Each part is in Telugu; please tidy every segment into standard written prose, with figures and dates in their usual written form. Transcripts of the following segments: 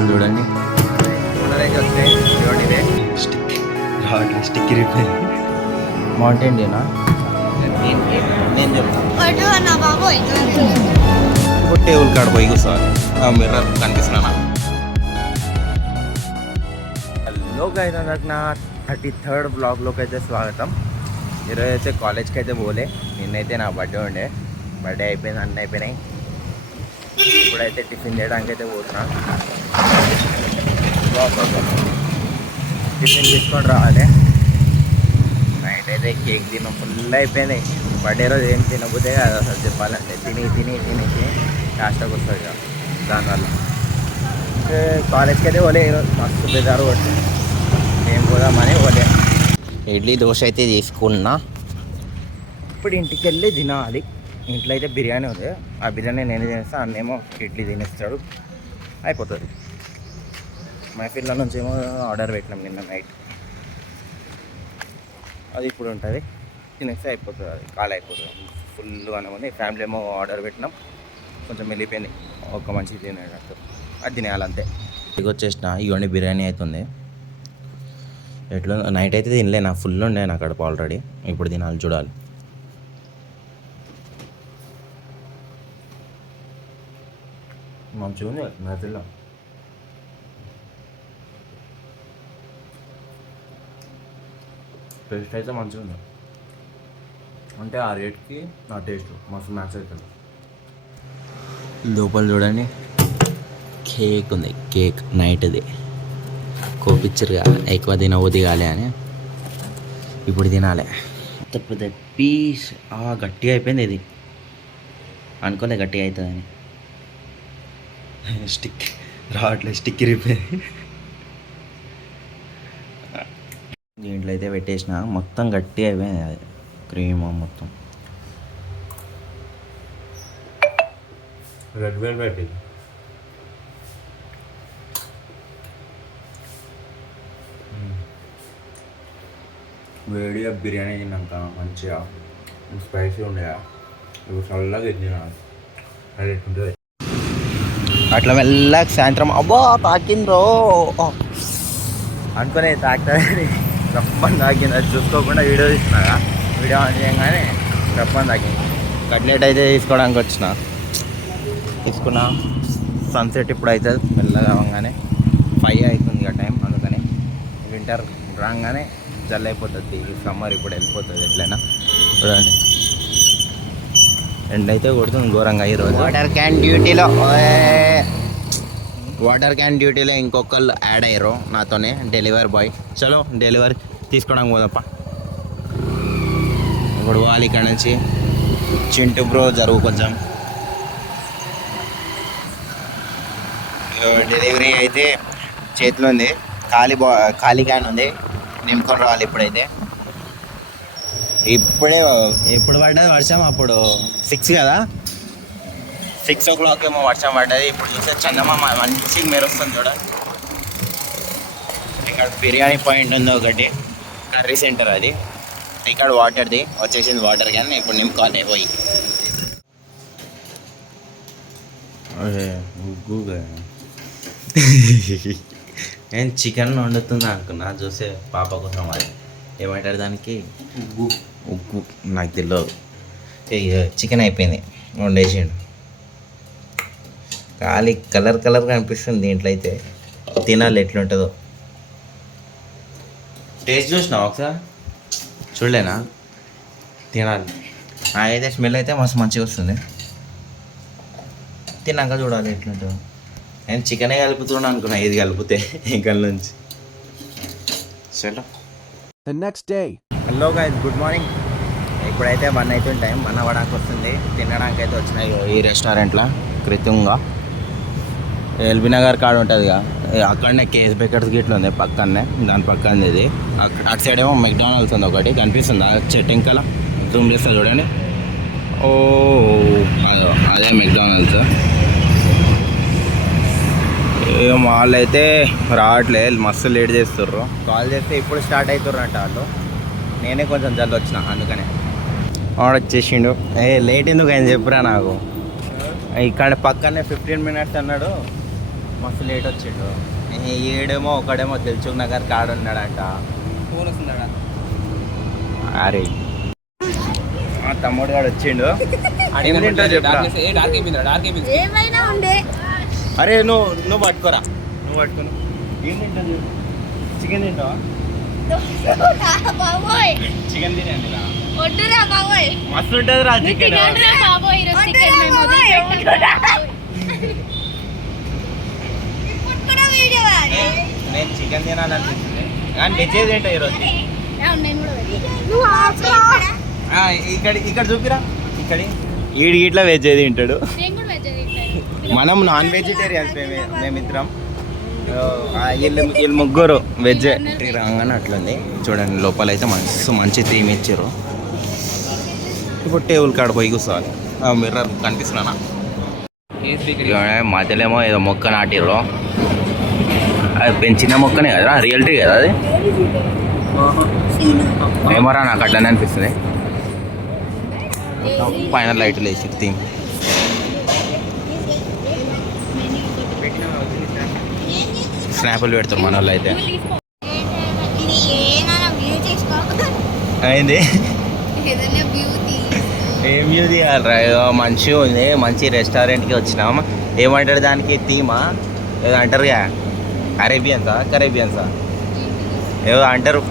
లోపల చూడండి. ఓనరైతే వస్తాయి ఇదే స్టిక్ రావట్లేదు, స్టిక్ రిపేర్. మౌంటైన్ డేనా నేను చెప్తాను. టేబుల్ కాడ పోయి కూర్చోవాలి. మిర్రర్ కనిపిస్తున్నా. హలో గైస్, అందరికి నా 33rd బ్లాగ్లోకి అయితే స్వాగతం. ఈరోజు అయితే కాలేజ్కి అయితే పోలే. నిన్నైతే నా బర్త్డే ఉండే. బర్త్డే అయిపోయింది, అన్నీ అయిపోయినాయి. ఇప్పుడైతే టిఫిన్ చేయడానికి అయితే పోతున్నా. టిఫిన్ తీసుకొని రావాలి. నైట్ అయితే కేక్ తిన్నాం, ఫుల్ అయిపోయినాయి. బర్త్డే రోజు ఏం తినబోతే అది అసలు చెప్పాలంటే తినేసి లాస్ట్కి వస్తుంది కదా, దానివల్ల కాలేజ్కి అయితే పోలే. ఈరోజు మస్తు బెజారు కొట్టింది. ఏం పోదామని పోలే. ఇడ్లీ దోశ అయితే తీసుకున్నా. ఇప్పుడు ఇంటికి వెళ్ళి తినాలి. ఇంట్లో అయితే బిర్యానీ ఉంది. ఆ బిర్యానీ నేను తినేస్తాను, అన్నేమో ఇడ్లీ తినేస్తాడు, అయిపోతుంది. మైఫిల్లో నుంచి ఏమో ఆర్డర్ పెట్టినాం నిన్న నైట్. అది ఇప్పుడు ఉంటుంది, తినేస్తే అయిపోతుంది. అది కాల్ అయిపోతుంది. ఫుల్ అనుకుంది. ఫ్యామిలీ ఏమో ఆర్డర్ పెట్టినాం, కొంచెం వెళ్ళిపోయింది. ఒక మంచి తినేటట్టు అది తినేయాలంతే. ఇక వచ్చేసిన ఇవన్నీ బిర్యానీ అవుతుంది. ఎట్లా నైట్ అయితే తినలే, నాకు ఫుల్ ఉండే నా కడుపు ఆల్రెడీ. ఇప్పుడు తినాలి, చూడాలి. మంచిగా ఉంది మెదడులో. టేస్ట్ అయితే మంచిగా ఉంది. అంటే ఆ రేట్కి నా టేస్ట్ మస్తు మ్యాచ్ అవుతుంది. లోపల చూడండి, కేక్ ఉంది. కేక్ నైట్ది కోపిచ్చరుగా, ఎక్కువ తినబోది కాలే అని ఇప్పుడు తినాలి. పెద్ద పీస్ గట్టిగా అయిపోయింది. ఇది అనుకోలే గట్టిగా అవుతుందని. స్టిక్ రావట్లేదు, స్టిక్ రిపేర్. దీంట్లో అయితే పెట్టేసిన, మొత్తం గట్టిగా అయిపోయింది. అది క్రీమ్ మొత్తం రెడ్ వెల్వెట్. వేడిగా బిర్యానీ తిన్నాక మంచిగా స్పైసీ ఉండే, ఇప్పుడు చల్లగా తినాలి. అది ఎట్లుంటుంది అట్లా మెల్లగా సాయంత్రం. అబ్బా తాకిందో అనుకునే తాకుతుంది. రప్పని తాకింది. అది చూసుకోకుండా వీడియో తీసినాగా, వీడియో ఆన్ చేయగానే రప్పని తాకింది. కట్లెట్ అయితే తీసుకోవడానికి వచ్చిన, తీసుకున్నా. సన్సెట్ ఇప్పుడు అవుతుంది మెల్లగా అవ్వగానే. 5 అవుతుంది ఇక టైం. అందుకని వింటర్ రాగానే జల్ అయిపోతుంది. సమ్మర్ ఇప్పుడు వెళ్ళిపోతుంది ఎట్లయినా. చూడండి ఎండ్ అయితే కొడుతుంది ఘోరంగా ఈరోజు. వాటర్ క్యాన్ డ్యూటీలో ఇంకొకళ్ళు యాడ్ అయ్యారు నాతోనే, డెలివరీ బాయ్. చలో డెలివరీ తీసుకోవడానికి పోదప్ప. ఇప్పుడు పోవాలి ఇక్కడ నుంచి. చింటూ బ్రో జరుగు కొంచెం. డెలివరీ అయితే చేతిలో ఉంది. ఖాళీ క్యాన్ ఉంది, నింపుకొని రావాలి. ఇప్పుడైతే ఎప్పుడు పడ్డది వర్షం? అప్పుడు 6 కదా, 6 o'clock ఏమో వర్షం పడ్డది. ఇప్పుడు చూస్తే చందమామ మంచిగా మెరుస్తుంది చూడండి. ఇక్కడ బిర్యానీ పాయింట్ ఉంది ఒకటి, కర్రీ సెంటర్. అది ఇక్కడ వాటర్ది వచ్చేసింది, వాటర్ క్యాన్. ఇప్పుడు నింపుకోవాలి పోయి. నేను చికెన్ వండుతుంది అనుకున్నా, చూసే పాప కోసం. అది ఏమంటారు దానికి? ఉగ్గు నాకు తెలియదు. చికెన్ అయిపోయింది, వండేసిండు. ఖాళీ కలర్ కనిపిస్తుంది దీంట్లో అయితే. తినాలి ఎట్లుంటుందో. టేస్ట్ చూసినావు ఒకసారి? చూడలేనా? తినాలి. నాకైతే స్మెల్ అయితే మస్తు మంచిగా వస్తుంది. తిన్నాక చూడాలి ఎట్లుంటుందో. నేను చికెనే కలుపుతున్నాను అనుకున్నా, ఇది కలిపితే ఇంకా నుంచి. చలో. The next day. Hello guys, good morning. ఇప్పుడైతే 1 అవుతుంది టైం. 1 అవ్వడానికి వస్తుంది. తినడానికి అయితే వచ్చినాయి ఈ రెస్టారెంట్లో. కృతంగా ఎల్బీ నగర్ కాడ ఉంటుందిగా, అక్కడనే కేఎస్ బేకర్స్ గిట్లు ఉంది పక్కనే. దాని పక్కన ఇది. అటు సైడ్ ఏమో మెక్డానల్డ్స్ ఉంది ఒకటి, కనిపిస్తుంది ఆ చెట్టు ఇంకా. జూమ్ చేస్తా చూడండి. ఓ అదే మెక్డానల్డ్స్. వాళ్ళు అయితే రావట్లేదు, మస్తు లేట్ చేస్తుర్రు. కాల్ చేస్తే ఇప్పుడు స్టార్ట్ అవుతుర్రంట వాళ్ళు. నేనే కొంచెం జల్ది వచ్చిన, అందుకనే వాడు వచ్చేసిండు. లేట్ ఎందుకు ఆయన చెప్పురా నాకు. ఇక్కడ పక్కనే 15 minutes అన్నాడు. మస్తు లేట్ వచ్చిండు. ఏడేమో ఒకడేమో తెలుసు నగర్ కాడ ఉన్నాడంట. ఫోన్ వస్తుందా? అరే మా తమ్ముడు గారు వచ్చిండు. ఏం తింటావు చెప్పురా. ఏమైనా ఉండే అరే నువ్వు పట్టుకోరా. నువ్వు పట్టుకోను. ఏం తింటావు? చికెన్ తింటావా? బాబోయ్ చికెన్ తినండి రా. వద్దురా బాబోయ్. మస్తు ఉంటుంది రా చికెన్. బాబోయ్ ఈరోజు చికెన్ మేము వదిలిపెట్టాం. ఇప్పుడు కూడా వీడియో వాడి. నేను చికెన్ తినాలనిపిస్తుంది కానీ వెజ్ ఏంటో ఈరోజు. నేను కూడా నువ్వు ఆఫ్రా ఇక్కడ చూపిరా. ఇక్కడ ఈడి ఇట్లా వెజ్ తింటాడు. నేను కూడా వెజ్ తింటాను. మనం నాన్ వెజిటేరియన్స్ మేమిద్దరం. వీళ్ళు ముగ్గురు వెజ్. రాగానే అట్లుంది చూడండి. లోపల అయితే మంచి థీమ్ ఇచ్చారు. ఇప్పుడు టేబుల్ కాడ పోయి కూర్చోవాలి. మిర్రర్ కనిపిస్తున్నానా? మధ్యలో ఏదో మొక్క నాటిర్రు. అది పెంచిన మొక్కనే కదా, రియల్టీ కదా అది. ఏమోరా నాకు అట్లనే అనిపిస్తుంది. పైన లైట్లు వేసి థీమ్. స్నాపులు పెడతారు మన వాళ్ళు అయితే. అయింది ఏం వ్యూ తీయాలరా. ఏదో మంచిగా ఉంది. మంచి రెస్టారెంట్కి వచ్చినాం. ఏమంటారు దానికి థీమా ఏదో అంటారుగా. అరేబియన్సా కరేబియన్సా ఏదో అంటారు.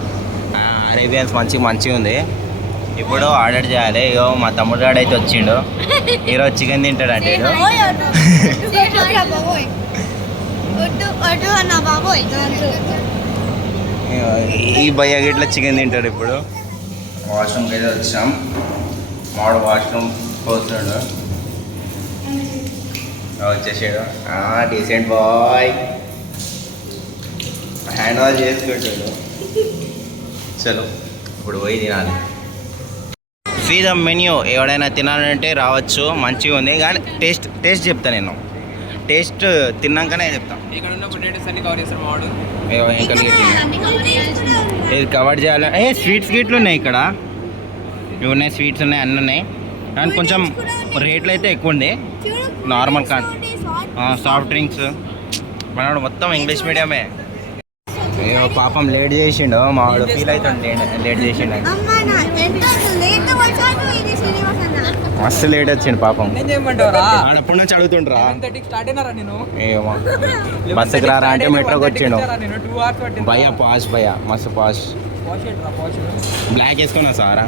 అరేబియన్స్ మంచిగా ఉంది. ఇప్పుడు ఆర్డర్ చేయాలి. ఇగో మా తమ్ముడు గాడు అయితే వచ్చిండు. ఈరోజు చికెన్ తింటాడు అంటే ఈ భయ్య గిట్ల చికెన్ తింటాడు. ఇప్పుడు వాష్రూమ్కి అయితే వచ్చాం. మాడు వాష్రూమ్ పోతున్నాడు. వచ్చేసాడు. Decent bye. హ్యాండ్ వాష్ చేసుకుంటాడు. చలో ఇప్పుడు పోయి తినాలి. Fee the menu. ఎవడైనా తినాలంటే రావచ్చు. మంచిగా ఉంది కానీ టేస్ట్ చెప్తా. నేను టేస్ట్ తిన్నాకనే చెప్తాను. ఇది కవర్ చేయాలి. స్వీట్స్ గిట్లు ఉన్నాయి ఇక్కడ. ఇవి ఉన్నాయి, స్వీట్స్ ఉన్నాయి, అన్నీ ఉన్నాయి. కానీ కొంచెం రేట్లు అయితే ఎక్కువ ఉంది. నార్మల్ కాదు. సాఫ్ట్ డ్రింక్స్ మనవాడు మొత్తం ఇంగ్లీష్ మీడియమే. పాపం లేట్ చేసిండు. మావాడు ఫీల్ అవుతుంది లేట్ చేసిండు. మస్తు లేట్ వచ్చిండు పాపం. అప్పుడు నుంచి అడుగుతుండ్రా. ఏమో బస్సుకి రారా అంటే మెట్రోకి వచ్చిండు. భయ పాష్ భయ మస్తు పాష్. బ్లాక్ వేసుకున్నా సారా.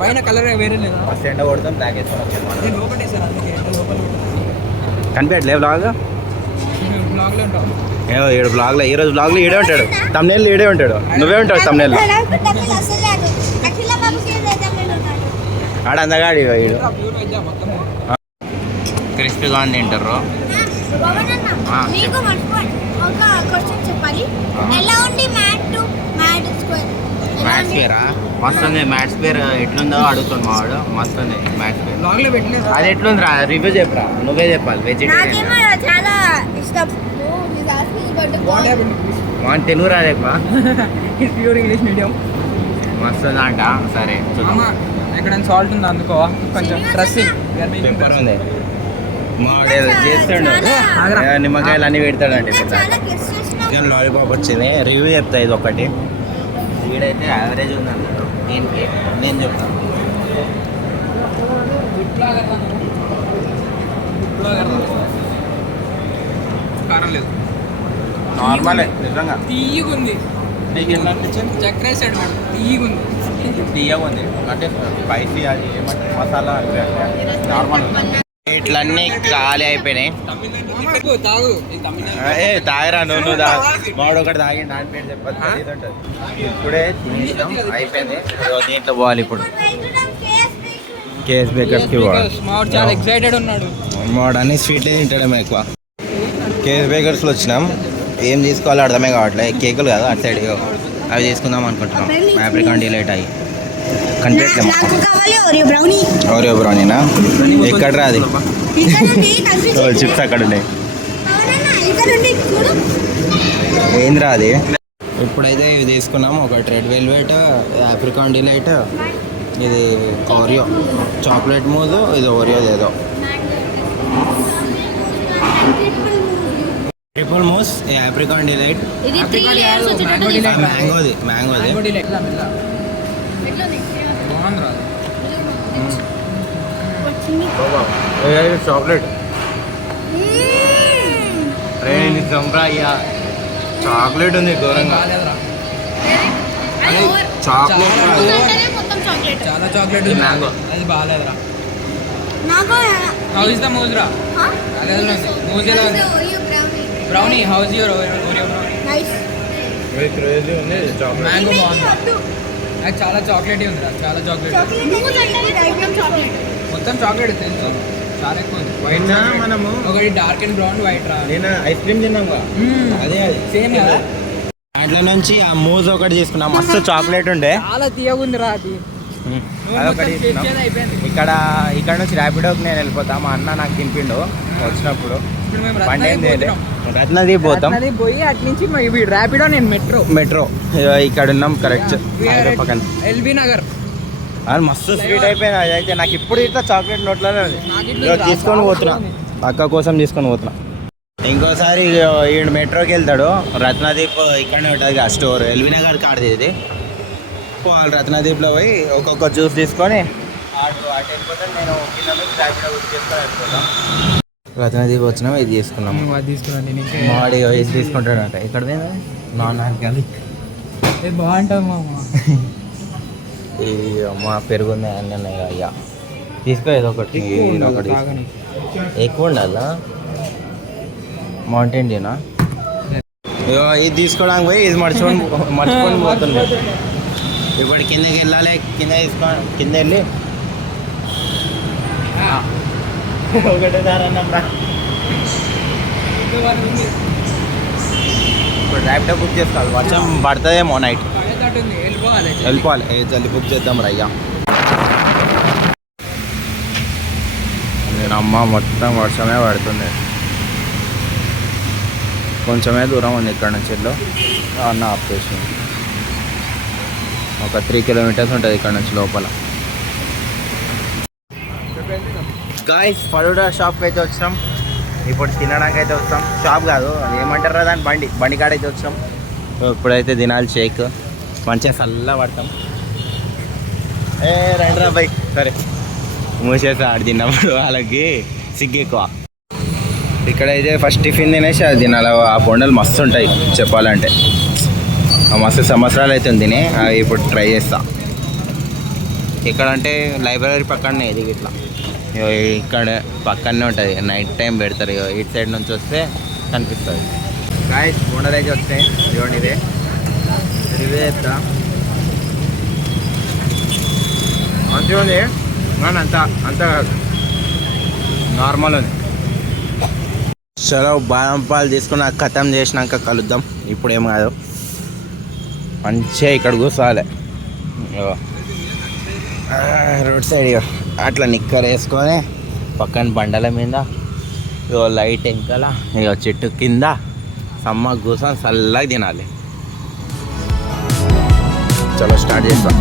పైన కలర్ వేరే లేదా? ఫస్ట్ ఎండ కొడతాం బ్లాక్ వేసుకుని కనిపించట్లే బ్లాగ్. ఏమో 7 బ్లాగ్లో ఈరోజు బ్లాగ్లో ఈడే ఉంటాడు. తమ్నేళ్ళు ఈడే ఉంటాడు. నువ్వే ఉంటావు తమ్నేళ్ళు. ఆడ అందగాడు ఈడు. క్రిస్పీగా ఉంది తింటారు. మ్యాట్ స్క్వేరా మస్తు ఉంది. మ్యాట్ స్క్వేర్ ఎట్లుందో అడుగుతుంది మావాడు. మస్తు ఉంది మ్యాట్ స్క్వేర్. అది ఎట్లుందిరా రివ్యూ చెప్పరా. నువ్వే చెప్పాలి. వెజిటేరియన్ తెలుగు రాదేపా. Pure English medium. మస్తు ఉందంట. సరే ఇక్కడ సాల్ట్ ఉంది అందుకో కొంచెం డ్రెస్సింగ్ పెప్పర్ ఉంది. మావాడు చేస్తాడు. నిమ్మకాయలు అన్నీ పెడతాడండి. చికెన్ లాలీపాప్ వచ్చింది. రివ్యూ చెప్తా. ఇది ఒకటి. వీడైతే యావరేజ్ ఉంది అన్నాడు. దీనికి నేను చెప్తాను. కారం లేదు. నార్మలే నిజంగా. తీయగుంది. నీకు ఎట్లా అనిపించింది? చక్కెర వేసాడు మేడం. తీయగుంది. తీయగా ఉంది అంటే స్పైసీ. అది ఏమంటే మసాలా నార్మల్. ఇట్లన్నీ ఖాళీ అయిపోయినాయి. తాగరా నువ్వు తాగు. మాడు ఒకటి తాగి దాని పేరు చెప్పదు. ఇప్పుడే తినేసాం అయిపోయింది. దీంట్లో పోవాలి ఇప్పుడు. కేఎస్ బేకర్స్కి పోవాలి. చాలా ఎక్సైటెడ్ ఉన్నాడు. మాడు అన్ని స్వీట్లే తింటాడేమో ఎక్కువ. కేఎస్ బేకర్స్లో వచ్చినాం. ఏం తీసుకోవాలో అర్థమే కావట్లేదు. కేకులు కదా అటు సైడ్ అవి తీసుకుందాం అనుకుంటున్నాం. ఆప్రికాన్ డిలైట్ అయ్యి కనిపెట్టలేము. ఓరియో బ్రౌనీనా ఎక్కడ రాది. చిప్స్ అక్కడ ఉన్నాయి. ఏంద్రా అది. ఇప్పుడైతే ఇవి తీసుకున్నాము. ఒకటి రెడ్ వెల్వెట్, ఆప్రికాన్ డిలైట్, ఇది ఓరియో చాక్లెట్ మూదు, ఇది ఓరియో ఏదో. ట్రిపుల్ మూస్ ఆప్రికాన్ డిలైట్ ఇది Apricot 3 layers కాదు, వచ్చేటట్టు mango తీసుకో. delight. మ్యాంగోది మ్యాంగో డిలైట్ ఎట్లుంది? బాగుంది రా వచ్చింది. చాక్లెట్ అయ్యా చాక్లెట్ ఉంది ఘోరంగా బాగాలేదురా అది ఓవర్. చాక్లెట్ చాలా మూజ్ అంటేనే మొత్తం చాక్లెట్. చాలా చాక్లెట్ ఇది mango. అది బాగాలేదురా నాకు హౌ ఇస్ ద మూజ్ రా అదే మూజ్ ఎలా ఉంది brownie house your Oreo brownie nice. Crazy ఉంది చాక్లెట్ మ్యాంగో బాగుంది అది చాలా చాక్లెట్ ఉందిరా చాలా చాక్లెట్ మూజ్ అంటేనే మొత్తం చాక్లెట్. మొత్తం చాక్లెట్ తెలుసు చాలా ఎక్కువ ఉంది వైట్ మనము ఒకటి డార్క్ అండ్ బ్రౌన్ వైట్ రా నేను ఐస్ క్రీమ్ తిన్నాం అదే అది సేమ్ కదా దాంట్లో నుంచి ఆ మూజ్ ఒకటి తీసుకున్నాం మస్తు చాక్లెట్ ఉండే చాలా తీయగుందిరా అది అదొకటి తీసుకున్నాం. అయిపోయింది ఇక్కడ నుంచి ర్యాపిడోకి నేను వెళ్ళిపోతా మా అన్న నాకు తినిపిండు వచ్చినప్పుడు ఇప్పుడు మేము బండి ఏం రత్నాగిరి చేయలే పోతున్నాం. రత్నదీప్ పోతాం రత్నాగిరి పోయి అటు నుంచి ర్యాపిడో నేను మెట్రో ఇక్కడ ఉన్నాం కరెక్ట్ పక్కన ఎల్బీ నగర్ అది మస్తు స్వీట్ అయిపోయింది అది అయితే నాకు ఇప్పుడు ఇట్లా చాక్లెట్ నోట్లోనే ఉంది నాకు ఇట్లా ఇగో రా- తీసుకొని పోతున్నా అక్క కోసం తీసుకొని పోతున్నా ఇంకోసారి ఈ మెట్రోకి వెళ్తాడు రత్నదీప్ ఇక్కడనే ఉంటుంది ఆ స్టోర్ ఎల్బీ నగర్ కాడది ఇది పోవాలి రత్నదీప్లో పోయి ఒక్కొక్క జ్యూస్ తీసుకొని అటు వెళ్ళిపోతాను నేను కింద నుంచి ర్యాపిడో బుక్ చేసుకొని వెళ్ళిపోతాం రత్నదీప్ వచ్చినాము ఇది తీసుకున్నాం నువ్వు అది తీసుకున్నాను నేను ఇంకా మాడి ఇది తీసుకుంటాడంట ఇక్కడ నాన్ ఆల్కహాలిక్ ఇది బాగుంటుంది మామ ఈ అమ్మ పెరుగుంది అన్నీ ఉన్నాయి అయ్యా తీసుకో ఏదో ఒకటి ఏదో ఒకటి తీసుకో. తాగని. ఎక్కువ ఉండాలా మౌంటైన్ డ్యూనా ఇది తీసుకోవడానికి పోయి ఇది మర్చిపోని పోతుంది ఇప్పుడు కిందకి వెళ్ళాలి కింద కింద వెళ్ళి ఒకటే దారి అన్నాం రా ఇప్పుడు ర్యాపిడో బుక్ చేసుకోవాలి వర్షం పడుతుందేమో నైట్ పడేటట్టు ఉంది, వెళ్ళిపోవాలి వెళ్ళిపోవాలి ఏ జల్ది బుక్ చేద్దాం రయ్యా నేను అమ్మ మొత్తం వర్షమే పడుతుంది కొంచెమే దూరం ఉంది ఇక్కడ నుంచి వెళ్ళు అన్న ఆపేసి ఒక 3 కిలోమీటర్స్ ఉంటుంది ఇక్కడ నుంచి లోపల గాయస్ ఫలూడా షాప్కి అయితే వచ్చాం ఇప్పుడు తినడానికి అయితే వస్తాం షాప్ కాదు అది ఏమంటారా దాని బండి కాడ అయితే వచ్చాం ఇప్పుడైతే తినాలి షేక్ మంచిగా చల్ల పడతాం ఏ రండి రా బై సరే మూసేసి ఆడి తిన్నప్పుడు వాళ్ళకి సిగ్గు ఎక్కువ ఇక్కడైతే ఫస్ట్ టిఫిన్ తినేసి అది తినాలి ఆ బొండలు మస్తు ఉంటాయి చెప్పాలంటే ఆ మస్తు సంవత్సరాలు అయితే తిని అవి ఇప్పుడు ట్రై చేస్తా ఇక్కడ అంటే లైబ్రరీ పక్కనే ఇది ఇట్లా ఇగో ఇక్కడ పక్కనే ఉంటుంది నైట్ టైం పెడతారు ఇగో ఇటు సైడ్ నుంచి వస్తే కనిపిస్తుంది గాయస్ బొండలు అయితే వస్తాయి ఇవ్వండి ఇదే ఇదే చెప్తా మంచిగా ఉంది కానీ అంత నార్మల్ ఉంది చలో బాదం పాలు తీసుకుని ఖతం చేసినాక కలుద్దాం ఇప్పుడు ఏం కాదు మంచిగా ఇక్కడ కూర్చోవాలి ఇగో రోడ్ సైడ్ ఇగో అట్లా నిక్కర్ వేసుకొని పక్కన బండల మీద ఇగో లైట్ వెనకాల ఇగో చెట్టు కింద సమ్మ కూర్చొని చల్లగా తినాలి చలో స్టార్ట్ చేస్తాం